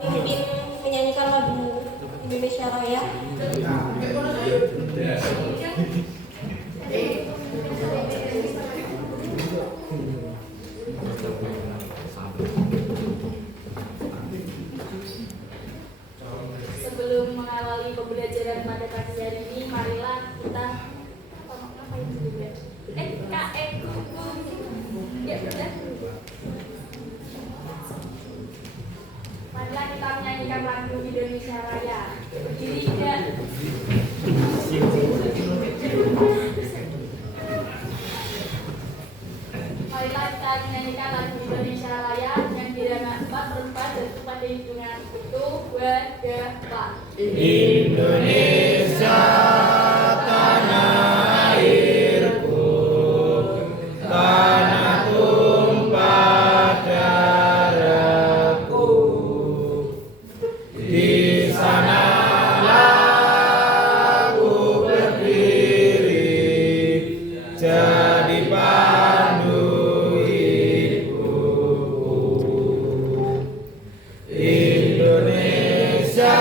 Mimpin menyanyikan lagu Indonesia Raya. Sebelum mengawali pembelajaran pada pagi hari ini, marilah kita ngapain dulu ya? Ya sudah. Marilah kita menyanyikan lagu Indonesia Raya. Berdiri tidak? Marilah kita menyanyikan lagu Indonesia Raya yang dirangka 4/4 dan pada hitungan 1, 2, 3, 4. Indonesia tanah airku, tanah tumpah darahku. Di sanalah aku berdiri, jadi pandu hidupku. Indonesia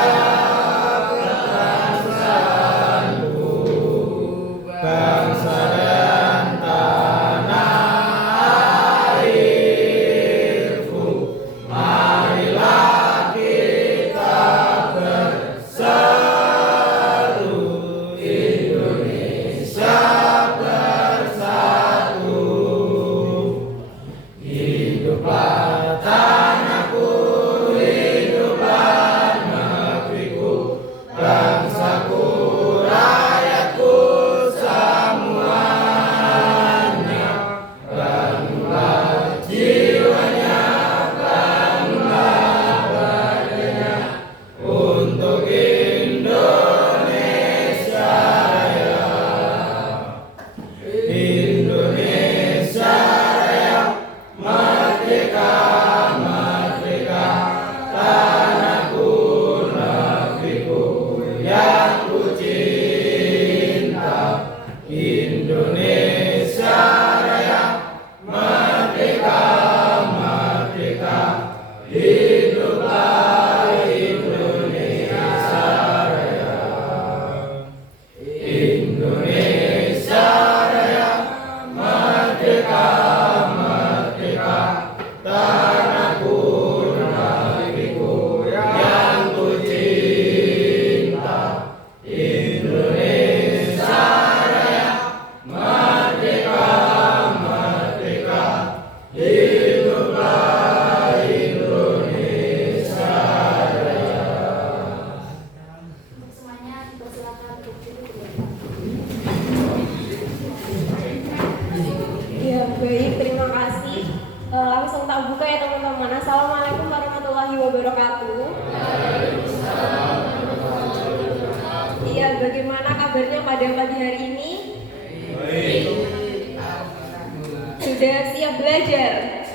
bangsa dan tanah airku, marilah kita bersatu, Indonesia bersatu. Hiduplah tanahku, hiduplah negeriku, bangsaku, rakyatku semuanya. Bangunlah jiwanya, bangunlah badannya untuk Indonesia Raya. Indonesia Raya, merdeka, merdeka, tanahku, negeriku yang ku cinta. Indonesia Raya, merdeka, merdeka, hiduplah Indonesia Raya. Indonesia Raya, merdeka, merdeka, tanahku, negeriku yang ku cinta. Indonesia Raya, merdeka, merdeka, hiduplah Indonesia Raya. Untuk semuanya, dipersilakan untuk duduk ya. Ya baik, terima kasih. Langsung tak buka ya teman-teman. Assalamualaikum warahmatullahi wabarakatuh. Iya, bagaimana kabarnya pada pagi hari ini? Sudah siap belajar?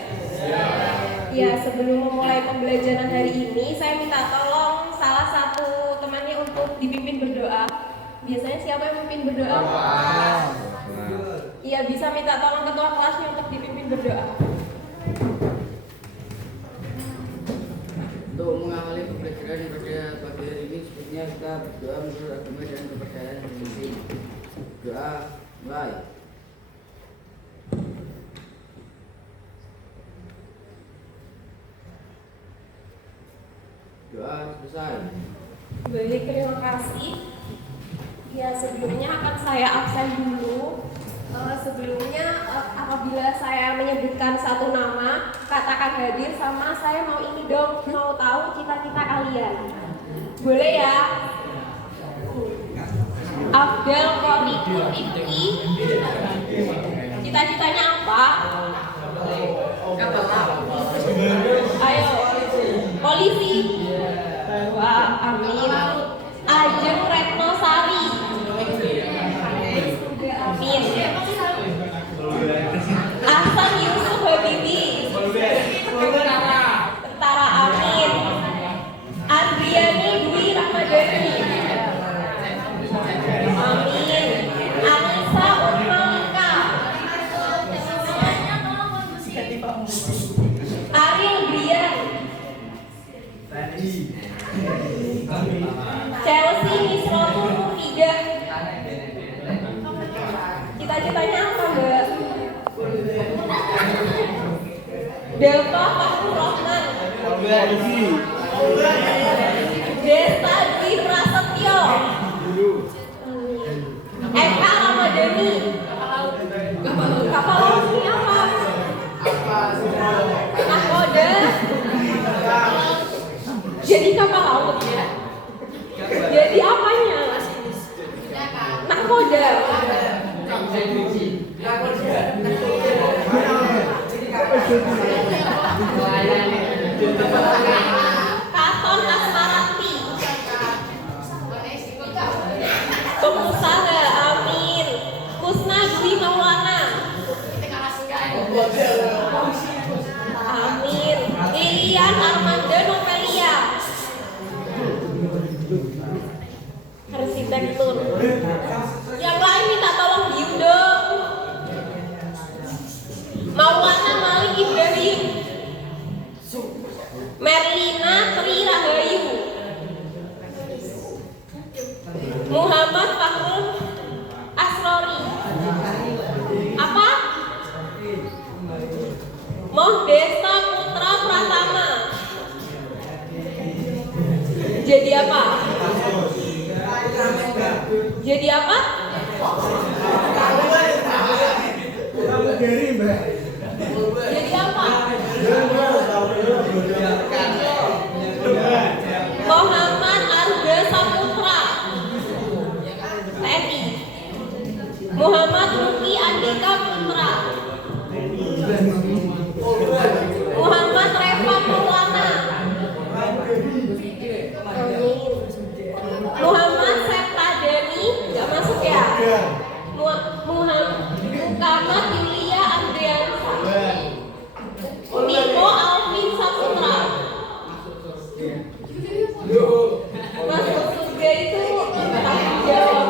Ya, sebelum memulai pembelajaran hari ini, saya minta tolong salah satu temannya untuk dipimpin berdoa. Biasanya siapa yang memimpin berdoa? Iya, bisa minta tolong ketua kelasnya untuk dipimpin berdoa. Untuk mengawali pembelajaran pada pagi hari ini, sebenarnya kita berdoa menurut agama dan kepercayaan masing-masing. Doa mulai. Doa selesai. Baik, terima kasih. Ya, sebelumnya akan saya absen dulu. Sebelumnya apabila saya menyebutkan satu nama, katakan hadir, sama saya mau ini dong, mau tahu cita-cita kalian. Boleh ya? Abdel Qoriqul Ifki. Cita-citanya apa? Ayo, polisi. Wah, amin. Ajeng Retno Sari. Amin. Ahsan Yusuf Habibi. Tentara, amin. Andriani Dwi Ramadhani. Amin. Anissa Urmalika. Ariel Brian. Chelsea Misratul Mufidah. Cita-citanya apa, Mbak? Deva Fakhur Rahman. Desta Dwi Prasetyo. Eka Ramadhani. Kapal laut ini apa? Nakoda. Jadi kapal laut ya? Jadi apanya? Nakoda. Katon Asmarati. Pengusaha Amin. Kusna Dwi Maulana. Amin. Lilian Armanda Novelia. Arsitektur. Yang lain minta tolong diem dong. Maulana Malik Ibrahim. Merlina Tri Rahayu. Muhammad Fakhrul Asrori. Apa? Mohdesta Putra Pratama. Jadi apa? Jadi apa? Jadi apa? Muhammad Arga Saputra. TNI. Muhammad Ruki Andika Putra. Muhammad Reva Maulana. Muhammad Septadani, nggak masuk ya? Muhammad Yulia Andriansa. Niko Alvin Saputra. Masuk surga itu tanggung jawab.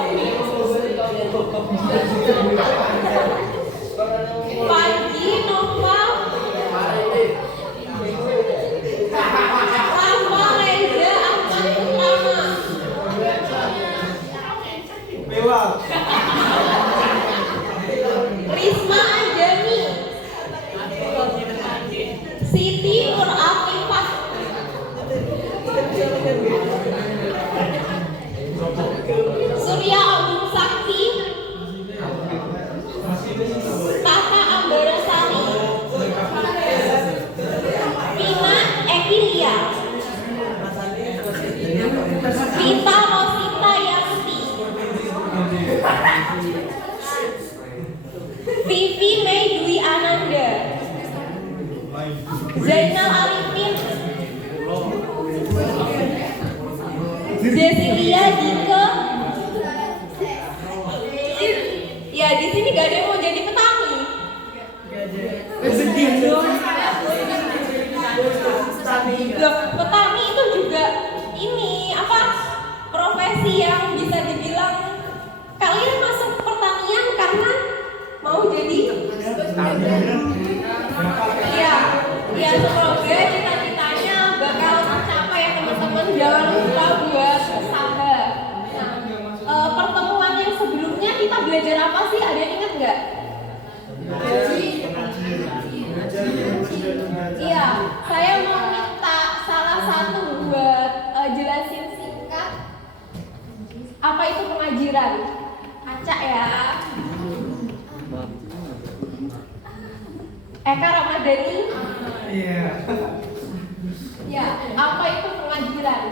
Panji Noval Rafa Reza Ahmad Putrama. Risma Anjani. Siti Nur Afifah. Surya Abdul Sakti. Tata Ambarasari. Tina Emilia. Vita Rosita Yanti. Vivi Mei Dwi Ananda. Zainal Arifin. Cecilia Dike. Ya di sini gak ada yang mau jadi petani. Loh, petani itu juga ini apa profesi yang bisa dibilang kalian masuk pertanian karena mau jadi ya semoga cita-citanya bakal tercapai ya teman-teman. Jangan lupa buat usaha. Nah, pertemuan yang sebelumnya kita belajar apa sih? Ada yang ingat nggak? Iya, saya mau minta salah satu buat jelasin singkat apa itu pengajiran. Acak ya. Eka Ramadhani. Iya. Ya, apa itu pengajiran?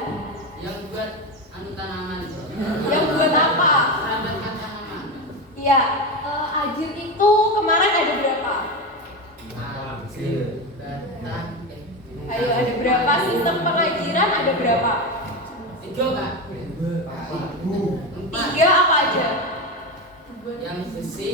Yang buat tanaman. Yang buat apa? Merambatkan tanaman. Iya, ajir itu kemarin ada berapa? Ayo, ada berapa? Sistem pengajiran ada berapa? 3 Kak. 3 apa aja? Yang besi.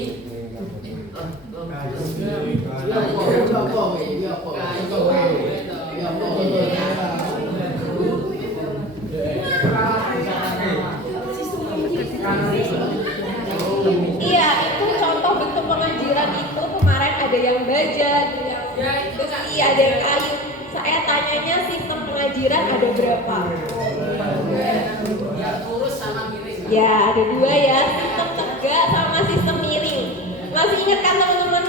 Iya, itu contoh bentuk pengajiran itu kemarin ada yang baja, ada yang besi, ada yang kayu. Saya tanyanya sistem pengajiran pengajiran ada berapa? Yang lurus sama miring. Ya, ada 2 ya, sistem tegak sama sistem miring. Masih ingat kan teman-teman?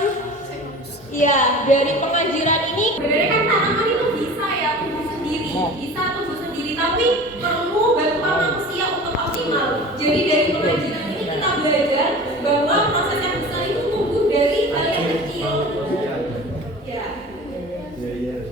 Iya, dari pengajiran ini sebenarnya kan tanaman itu bisa ya tumbuh sendiri, bisa tumbuh sendiri, tapi perlu bantuan manusia untuk optimal. Jadi dari pengajiran ini kita belajar bahwa proses yang besar itu tumbuh dari hal yang kecil. Ya,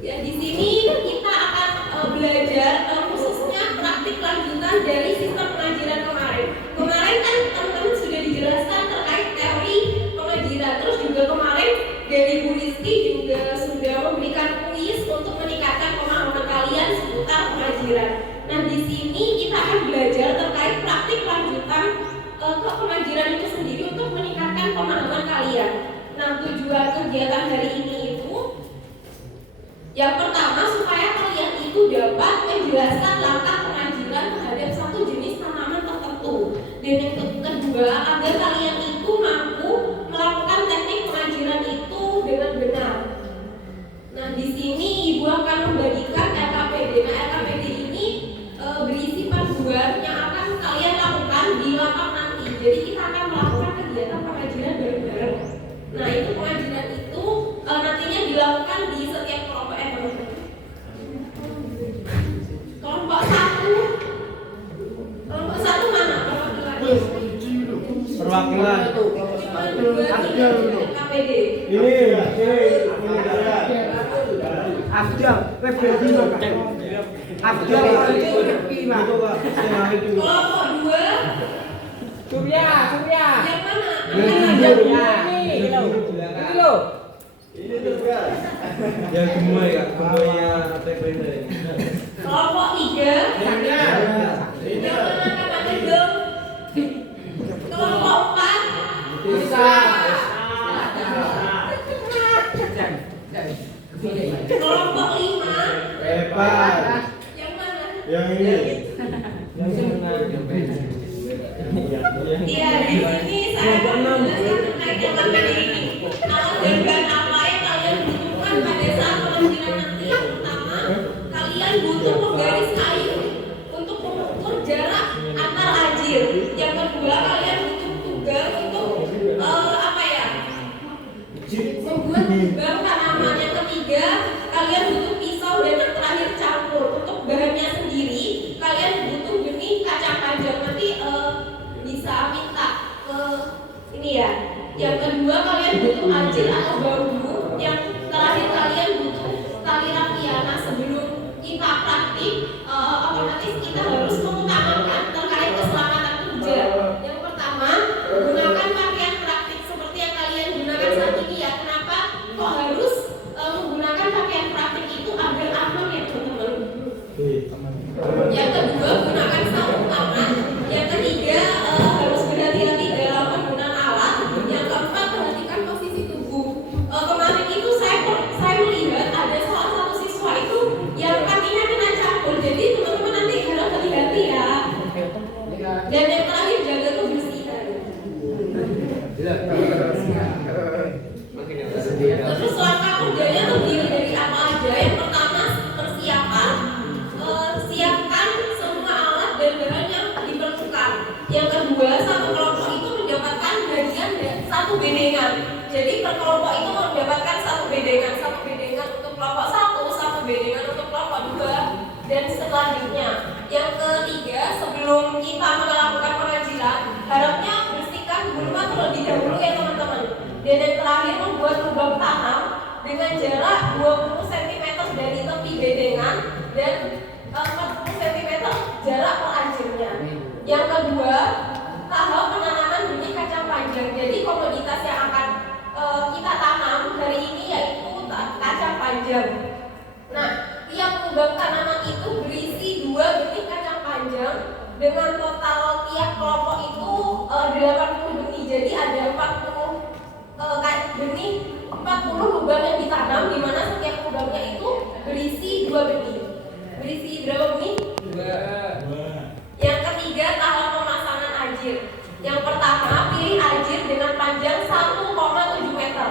ya di sini kita akan belajar khususnya praktik lanjutan dari sistem pengajiran kemarin. Kemarin kan teman-teman sudah dijelaskan terkait teori pengajiran, terus juga kemarin dari Bu Rizky juga sudah memberikan kuis untuk meningkatkan pemahaman kalian seputar pengajiran. Nah di sini kita akan belajar terkait praktik lanjutan ke pengajiran itu sendiri untuk meningkatkan pemahaman kalian. Nah tujuan kegiatan hari ini itu yang pertama supaya kalian itu dapat menjelaskan langkah pengajiran terhadap satu jenis tanaman tertentu. Dan yang kedua agar kalian itu mampu melakukan teknik pengajiran itu dengan benar. Nah di sini ibu akan membagikan LKPD. Nah LKPD ini berisi panduan yang akan kalian lakukan di lapak nanti. Jadi kita akan melakukan kegiatan pengajiran bareng-bareng. Nah itu pengajiran itu nantinya dilakukan di setiap kelompok kelompok satu mana? Perwakilan. LKPD. Ini Afdal, PBB Afdal itu Kelompok 2 Surya. yang mana? Ini loh. Ini tuh guys. Yang gemoy Kak, gemoynya TPD. Kelompok 3 yang mana Kak Gendong? Kelompok 4 Bisa. kelompok 5 Hebat. yang mana? Yang ini. Yang benar. Iya, di sini saya akan menjelaskan terkait LKPD ini. Alat dan bahan apa yang kalian butuhkan pada saat pengambilan nanti? Yang pertama, kalian butuh penggaris kayu untuk mengukur jarak antar ajir. Yang kedua, kalian butuh tugas untuk membuat lubang tanaman. Yang ketiga, kalian butuh pisau, dan yang terakhir campur. Untuk bahannya sendiri, kalian butuh benih kacang panjang. Nanti bisa minta ke ini ya. Yang kedua kalian butuh ajil atau bambu. Yang terakhir kalian butuh tali rafia. Nah sebelum kita praktik, otomatis kita harus mengutamakan terkait keselamatan kerja. Yang pertama, gunakan pakaian praktik seperti yang kalian gunakan saat ini ya. Kenapa kok harus menggunakan pakaian praktik itu agar aman ya teman-teman? Yang kedua, gunakan sarung tangan. Yang ketiga, harus berhati-hati dalam penggunaan alat. Yang keempat, perhatikan posisi tubuh. Kemarin itu saya melihat ada salah satu siswa itu yang kakinya kena cangkul. Jadi teman-teman nanti harus hati-hati ya. Dan yang terakhir, jaga kebersihan. Terus langkah kerjanya terdiri dari apa aja? Yang pertama, persiapan. Siapkan semua alat dan bahan yang diperlukan. Yang kedua, satu kelompok itu mendapatkan bagian dan satu bedengan. Jadi per kelompok itu mendapatkan satu bedengan untuk kelompok 1, satu bedengan untuk kelompok 2, dan selanjutnya. Yang ketiga, sebelum kita melakukan pengajian, harapnya bersihkan rumah terlebih dahulu ya teman-teman. Dan yang terakhir, membuat lubang tanam dengan jarak 20 cm dari tepi bedengan dan 40 cm jarak per ajirnya. Yang kedua, tahap penanaman benih kacang panjang. Jadi komoditas yang akan kita tanam hari ini yaitu kacang panjang. Nah, tiap lubang tanaman itu berisi 2 benih kacang panjang dengan total tiap kelompok itu 80 benih. Jadi ada 40 benih, 40 lubang yang ditanam, di mana setiap lubangnya itu berisi 2 benih. Berisi berapa benih? 2. Yang ketiga, tahap pemasangan ajir. Yang pertama, pilih ajir dengan panjang 1,7 meter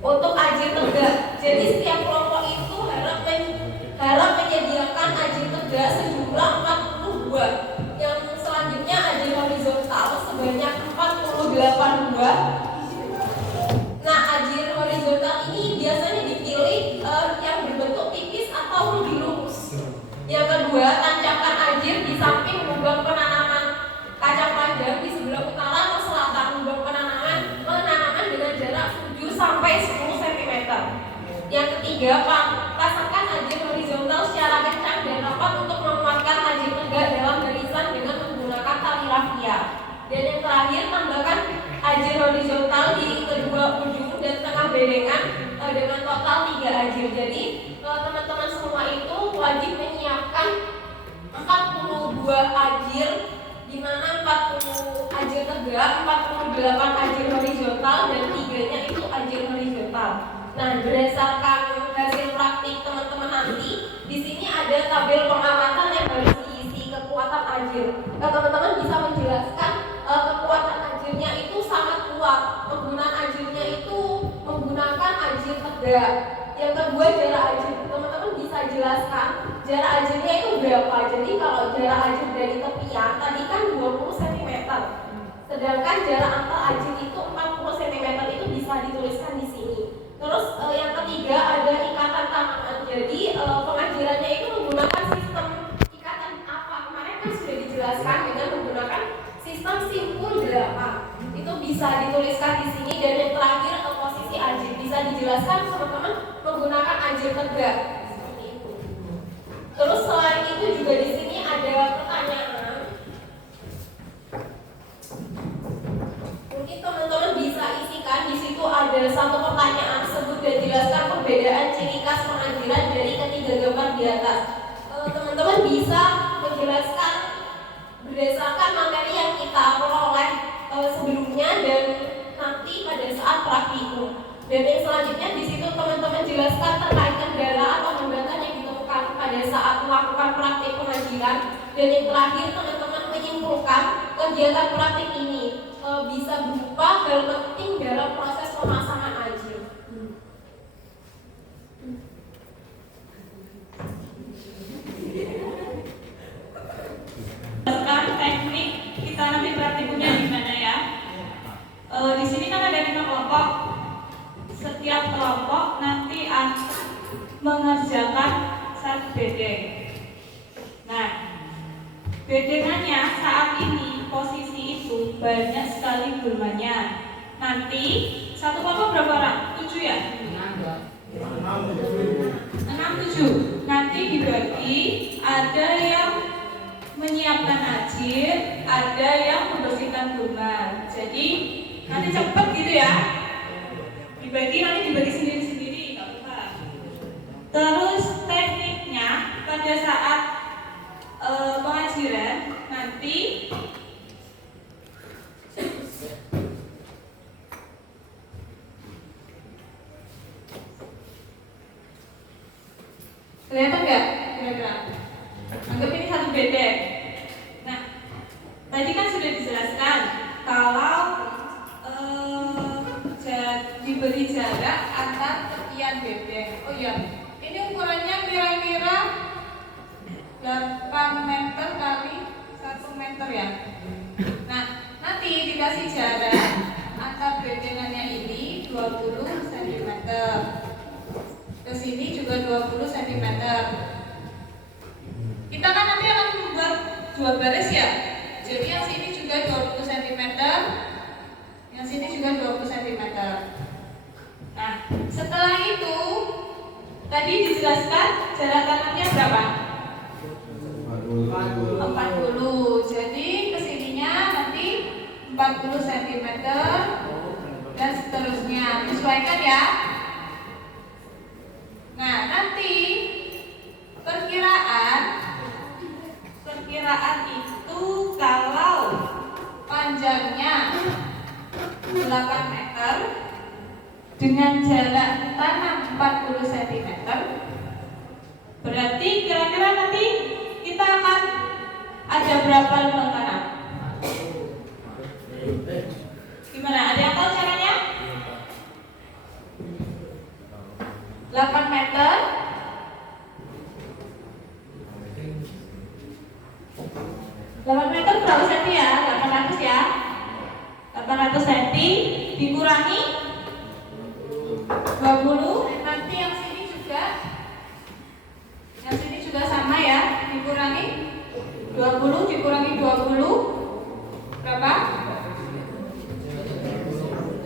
untuk ajir tegak. Jadi setiap kelompok itu harap ketiga, pasangkan ajil horizontal secara kencang dan rapat untuk menguatkan ajil tegak dalam barisan dengan menggunakan tali rafia. Dan yang terakhir, tambahkan ajil horizontal di kedua ujung dan tengah bedengan dengan total 3 ajil. Jadi teman-teman semua itu wajib menyiapkan 42 ajil, di mana 40 ajil tegak, 48 ajil horizontal, dan 3-nya itu ajil horizontal. Nah, berdasarkan hasil praktik teman-teman nanti, di sini ada tabel pengamatan yang harus diisi kekuatan ajil. Teman-teman bisa menjelaskan kekuatan ajilnya itu sangat kuat. Penggunaan ajilnya itu menggunakan ajil tegak. Yang kedua, jarak ajil. Teman-teman bisa jelaskan jarak ajilnya itu berapa. Jadi kalau jarak ajil dari tepian tadi kan 20 cm. Sedangkan jarak antar ajil itu 40 cm, itu bisa dituliskan di sini. Terus yang ketiga ada ikatan tanaman. Jadi pengajilannya itu menggunakan sistem ikatan apa? Kemarin kan sudah dijelaskan dengan menggunakan sistem simpul 8. Itu bisa dituliskan di sini. Dan yang terakhir posisi ajil bisa dijelaskan teman-teman menggunakan ajil tegak seperti itu. Terus selain itu juga di sini ada pertanyaan. Mungkin teman-teman bisa isikan di situ, ada satu pertanyaan, sebut dan jelaskan perbedaan ciri khas pengajilan dari ketiga gambar di atas. Teman-teman bisa menjelaskan berdasarkan materi yang kita peroleh sebelumnya dan nanti pada saat praktikum. Dan yang selanjutnya di situ teman-teman jelaskan terkait kendala atau hambatan yang ditemukan pada saat melakukan praktik pengajilan. Dan yang terakhir teman-teman menyimpulkan kegiatan praktik ini bisa berupa hal penting dalam proses pemasangan ajil. Teknik kita nanti praktikumnya gimana ya? Di sini kan ada 5 kelompok. Setiap kelompok nanti akan mengerjakan 1 bedeng. Nah, bedengannya saat ini posisi itu banyak sekali gulmanya. Nanti satu kelompok berapa orang? 7 ya? 6, 7. Nanti dibagi, ada yang menyiapkan ajil, ada yang membersihkan gulma. Jadi nanti cepet gitu ya. Nanti dibagi sendiri-sendiri, nggak apa-apa. Terus tekniknya pada saat pengajilan nanti kelihatan nggak? Kira-kira anggap ini 1 bedeng. Nah, tadi kan sudah dijelaskan kalau diberi jarak antar tepian bedeng. Oh iya, ini ukurannya kira-kira 8 meter kali 1 meter ya. Nah, nanti dikasih jarak antar bedengannya ini 20 cm. Ke sini juga 20 cm. Kita kan nanti akan membuat 2 baris ya. Jadi yang sini juga 20 cm, yang sini juga 20 cm. Nah, setelah itu tadi dijelaskan jarak tanamnya berapa? 40. Jadi kesininya nanti 40 cm dan seterusnya. Disesuaikan ya. Nah, nanti perkiraan itu kalau panjangnya 8 meter dengan jarak tanam 40 cm, berarti kira-kira nanti kita akan ada berapa lubang tanam? Gimana? Ada yang tahu caranya? 8 meter 8 meter berapa senti ya? 800 ya? 800 cm dikurangi 20. Nanti yang sini juga sama ya, dikurangi 20 dikurangi 20 berapa?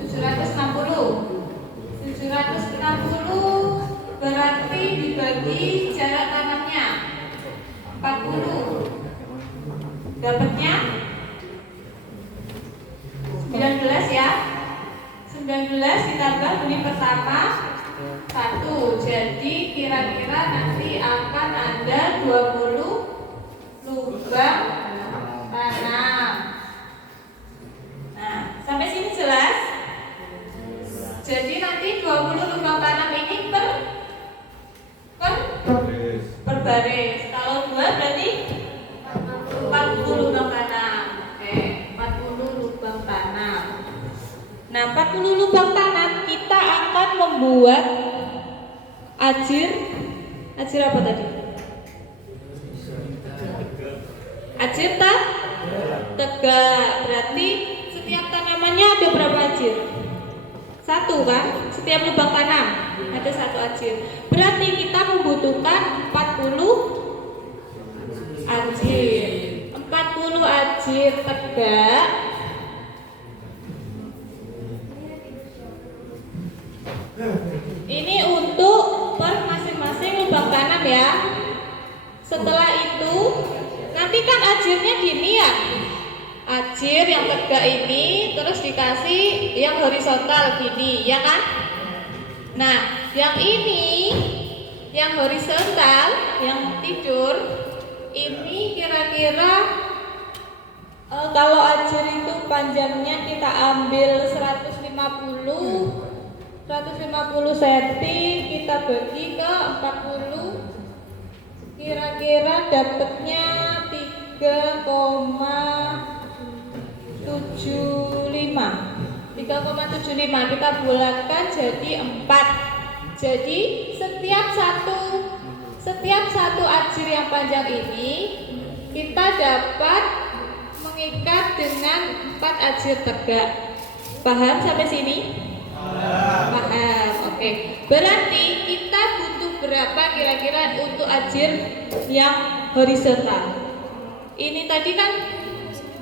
760 berarti lubang tanam. Nah, sampai sini jelas? Jadi nanti 20 lubang tanam ini per baris. Kalau 2 berarti 40 lubang tanam. Oke, 40 lubang tanam. Nah, 40 lubang tanam kita akan membuat ajir apa tadi? Ajir tegak. Berarti setiap tanamannya ada berapa ajir? 1 kan? Setiap lubang tanam ada 1 ajir. Berarti kita membutuhkan 40 ajir. 40 ajir tegak. Ini untuk per masing-masing lubang tanam ya. Setelah itu nanti kan ajirnya gini ya. Ajir yang tegak ini terus dikasih yang horizontal gini, ya kan? Nah, yang ini yang horizontal, yang tidur ini kira-kira kalau ajir itu panjangnya kita ambil 150 cm, kita bagi ke 40, kira-kira dapatnya 3,75. Kita bulatkan jadi 4. Jadi setiap satu ajir yang panjang ini kita dapat mengikat dengan 4 ajir tegak. Paham sampai sini? Paham. Oke. Berarti kita butuh berapa kira-kira untuk ajir yang horizontal? Ini tadi kan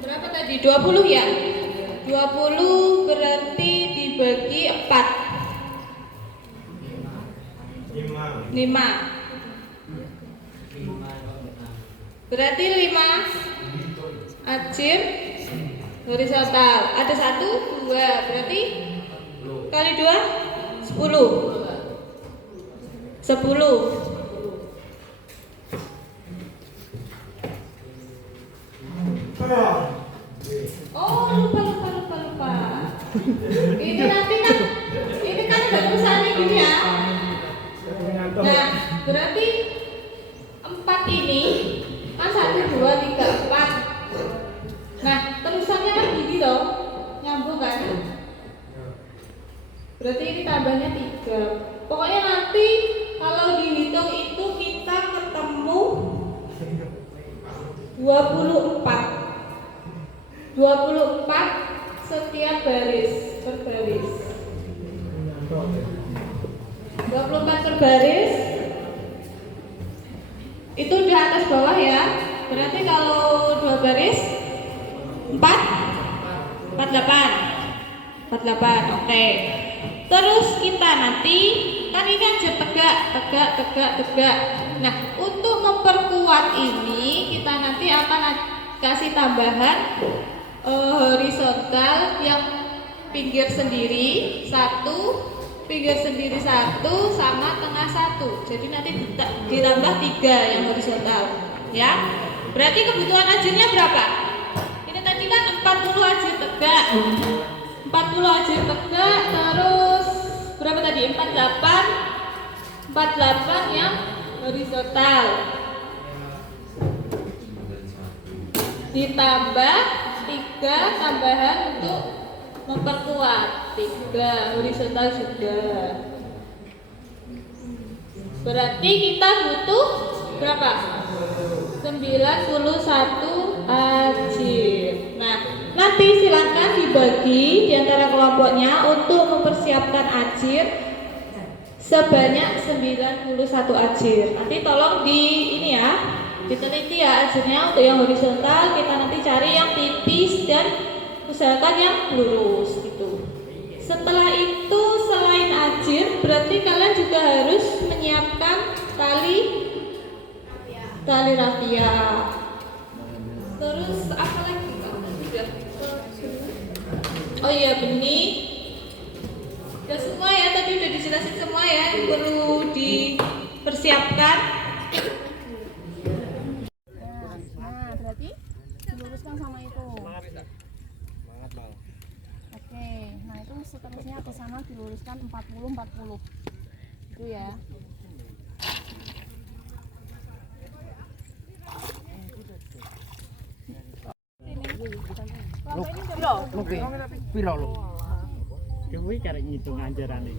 berapa tadi? 20 ya? 20 berarti dibagi 4. 5. Berarti 5 ajir horizontal. Ada 1, 2. Berarti kali 2 10. Oh, lupa. Ini nanti kan ada tulisannya gini ya. Nah, berarti 4 ini kan 1, 2, 3, 4. Nah, terusannya kan gini loh, nyambung kan? Berarti ini tambahnya 3. Pokoknya nanti kalau dihitung itu kita ketemu 24 setiap baris per baris. 24 per baris itu di atas bawah ya. Berarti kalau 2 baris 48. Oke. Terus kita nanti kan ini aja tegak. Nah, untuk memperkuat ini kita nanti akan kasih tambahan horizontal yang pinggir sendiri 1, pinggir sendiri 1, sama tengah 1. Jadi nanti ditambah 3 yang horizontal, ya. Berarti kebutuhan ajirnya berapa? Ini tadi kan 40 ajir tegak. 40 ajir tegak, terus berapa tadi? 48 yang horizontal. Ditambah 3 tambahan untuk memperkuat, 3 horizontal juga. Berarti kita butuh berapa? 91 ajir. Nah, nanti silakan dibagi di antara kelompoknya untuk mempersiapkan ajir sebanyak 91 ajir. Nanti tolong diteliti ya ajirnya. Untuk yang horizontal kita nanti cari yang tipis dan usahakan yang lurus gitu. Setelah itu selain ajir berarti kalian juga harus menyiapkan tali rafia. Terus apa lagi? Oh iya, benih. Udah semua ya, tadi udah dijelasin semua ya yang perlu dipersiapkan. ke sana diluruskan 40 itu ya. Piro lo? Kuwi karek ngitung ajarane.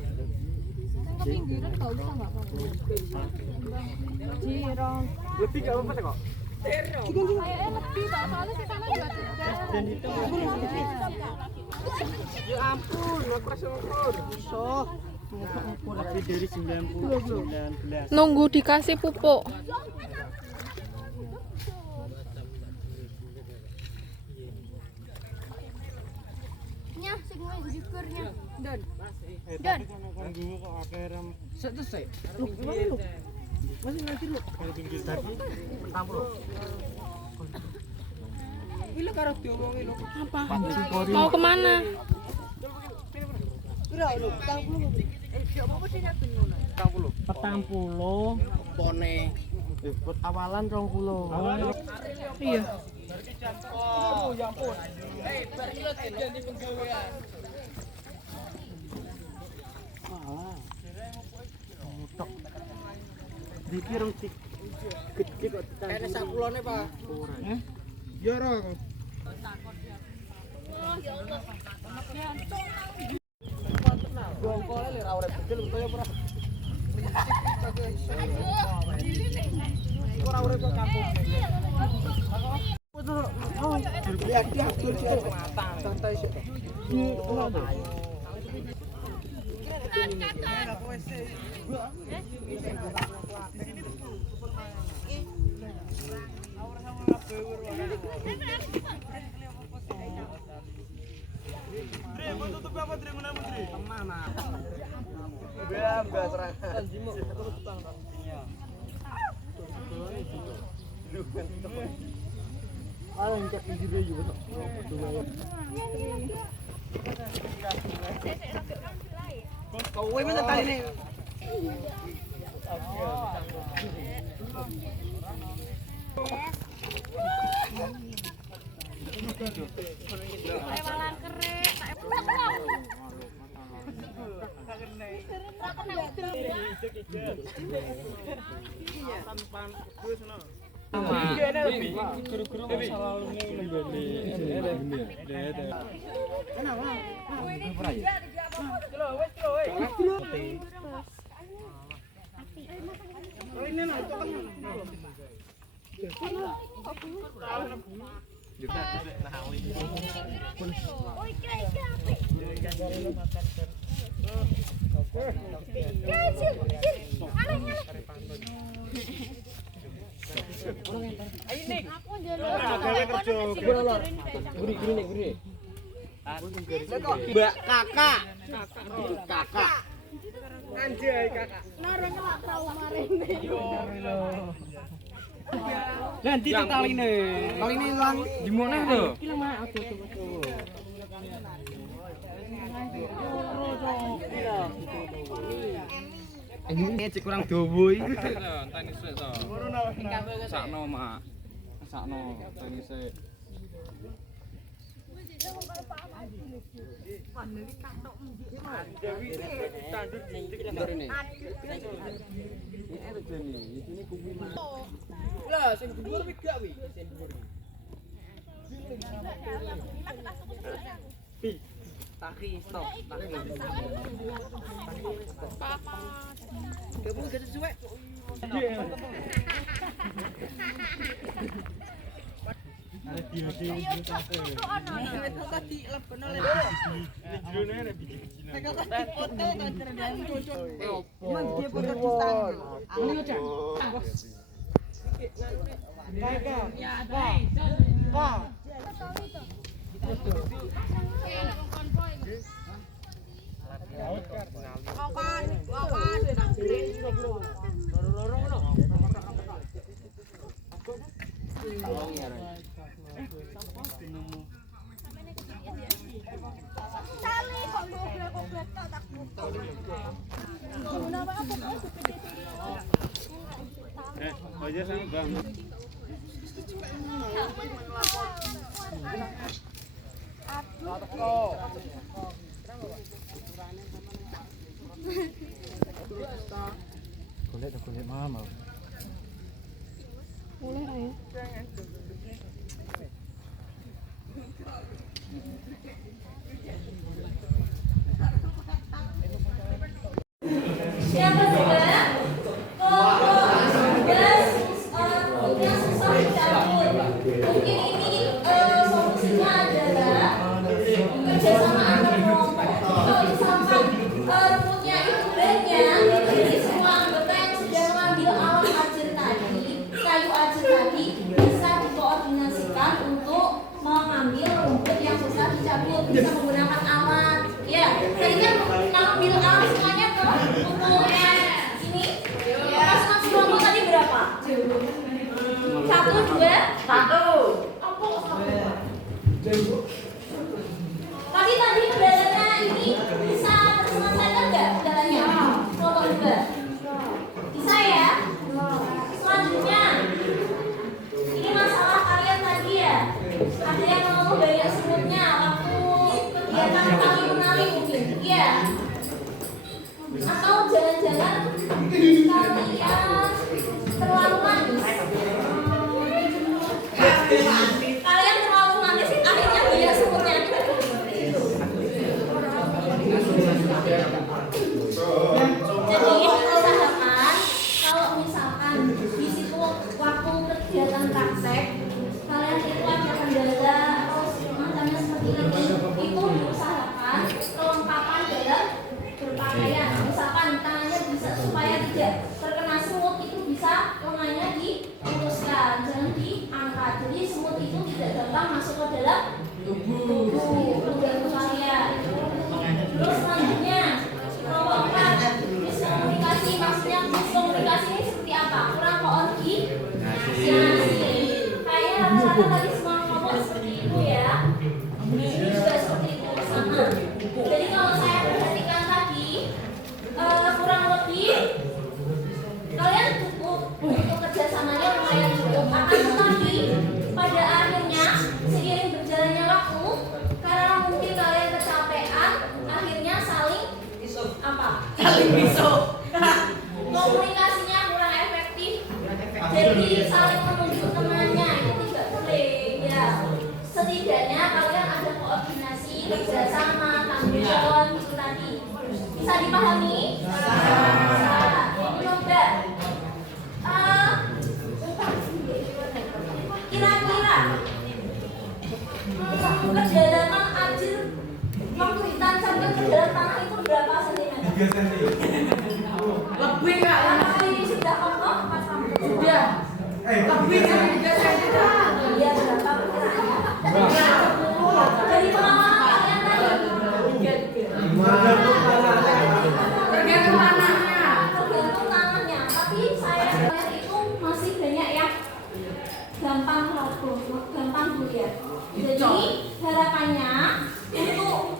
Pinggiran nggak usah nggak apa-apa. Jirong. Lebih gak apa-apa kok. Kayaknya lebih Pak, soalnya di sana juga ada. Dan itu ya ampun, ukur. Iso. Ukur lebih dari 19. Nunggu dikasih pupuk. Nya, sing wis jukurnya. Don. Dan kanggo kok akeh rem. Sik terus sik. Lu. Masih nanti lu. Kalau pinggir tadi 40. Iki karo diomongi lho. Apa? Mau kemana? Piro lho? 40. Apa sih nyatun ngono? 40. Pone. Buat awalan 20. Iya. Oh, ya ampun. Bar kilo jadi penggawean. Mutok. Dikirung tik. Gede kok. Kene sak kulone, Pak. Heh? Ya ora. Jongkole lek ora urip bedel utawa ora. Ora urip kok kampung. Lihat dia atur santai sih. Kowe mana tali nih? Guru-guru masalah lu Mbak kakak. Anjay kakak. Ganti tali ini. Tali ini lang di mana lho? Ini cek kurang dobo iki. Tani sik to. Sakno mak. Sakno tani sik. Lah sing dhuwur wi gak wi sing dhuwur. Taki stop. Kamu gak sesuai. Ada video tadi lebih nolak. Jurune ada biji kecilan. Tadi foto kan terdan cocok. Cuman dia foto di stand. Ini aja. Kakak. Ya, baik. Kak. Kapan? Lorong no. Tolong ya. Tali kok goblok tak buka. Nama apa kok gede. Aja sama Bang. Kulit mama. Boleh ayah. Siapa coba? Yang susah dicabut. Mungkin ini solusinya adalah kerjasama antar kelompok. Kalau misalkan rumputnya itu banyak, jadi semua anggota yang sudah mengambil alat ajar tadi, kayu ajar tadi, bisa dikoordinasikan untuk mengambil rumput yang susah dicabut, bisa menggunakan alat. Ya, tadi kan mengambil alat semuanya tuh untuk ini. Masing-masing kelompok tadi berapa? 1, 2, 1. Tapi tadi kendalanya ini bisa terselesaikan nggak kendalanya? Kelompok 2 bisa ya? Selanjutnya ini masalah kalian tadi ya. Ada yang mau bayar semutnya waktu kegiatan kami menari mungkin, iya. Atau jangan-jangan kalian terlalu manis. Kalian terlalu manis, akhirnya bayar semutnya. Jadi usahakan kalau misalkan di situ waktu kegiatan praktek kalian itu ada kendala atau macamnya seperti ini, itu diusahakan kelengkapan dalam berpakaian. Misalkan tangannya bisa supaya tidak terkena semut, itu bisa lengannya diluruskan, jangan diangkat. Jadi semut itu tidak gampang masuk ke dalam tubuh kalian. Terus selanjutnya kelompok 4, miskomunikasi. Maksudnya miskomunikasi ini seperti apa? Kurang koordinasi. Kayaknya rata-rata tadi semua kelompok seperti itu ya. Ini juga seperti itu sama. Jadi kalau saya perhatikan tadi kurang lebih kalian cukup untuk kerjasamanya lumayan cukup. Akan tetapi pada akhirnya seiring berjalannya waktu, karena mungkin kalian kecapean, akhirnya saling komunikasinya kurang efektif. Jadi saling menunjuk temannya itu tidak boleh ya. Setidaknya kalian ada koordinasi, kerjasama, tanggung jawab itu tadi. Bisa dipahami? Bisa. Ini coba kira-kira kedalaman ajir waktu ditancapkan ke dalam tanah itu berapa sentimeter? 3 cm. Lebih kak. Ini sudah kokoh? Sudah. Lebih dari 3 cm. Iya berapa perkiraannya? Dari pengalaman kalian tadi. Tergantung tanahnya. Tergantung tanahnya. Tapi saya lihat itu masih banyak yang gampang roboh, gampang buyar. Jadi harapannya untuk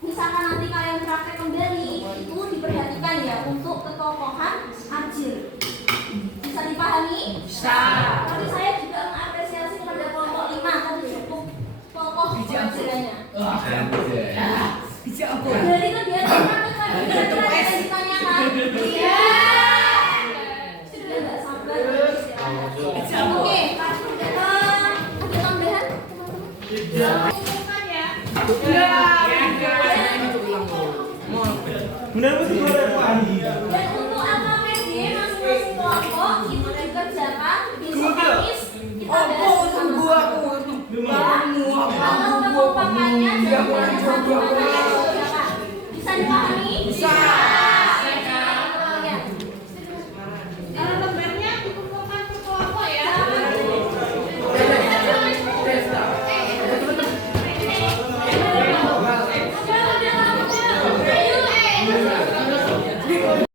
misalkan nanti kalian praktek kembali itu diperhatikan ya untuk kekokohan ajir. Bisa dipahami? Bisa. Tapi saya juga mengapresiasi kepada kelompok 5 tadi cukup kokoh ajarannya. Dari kegiatan praktek tadi kira-kira yang ditanyakan? Iya. Sudah nggak sabar. Oke. Ada tambahan? Benar mesti Dan untuk AKPD masing-masing kelompok itu dikerjakan besok Kamis kita bahas bersama-sama. Kalau kekompakannya jangan satu bisa dipahami? Bisa.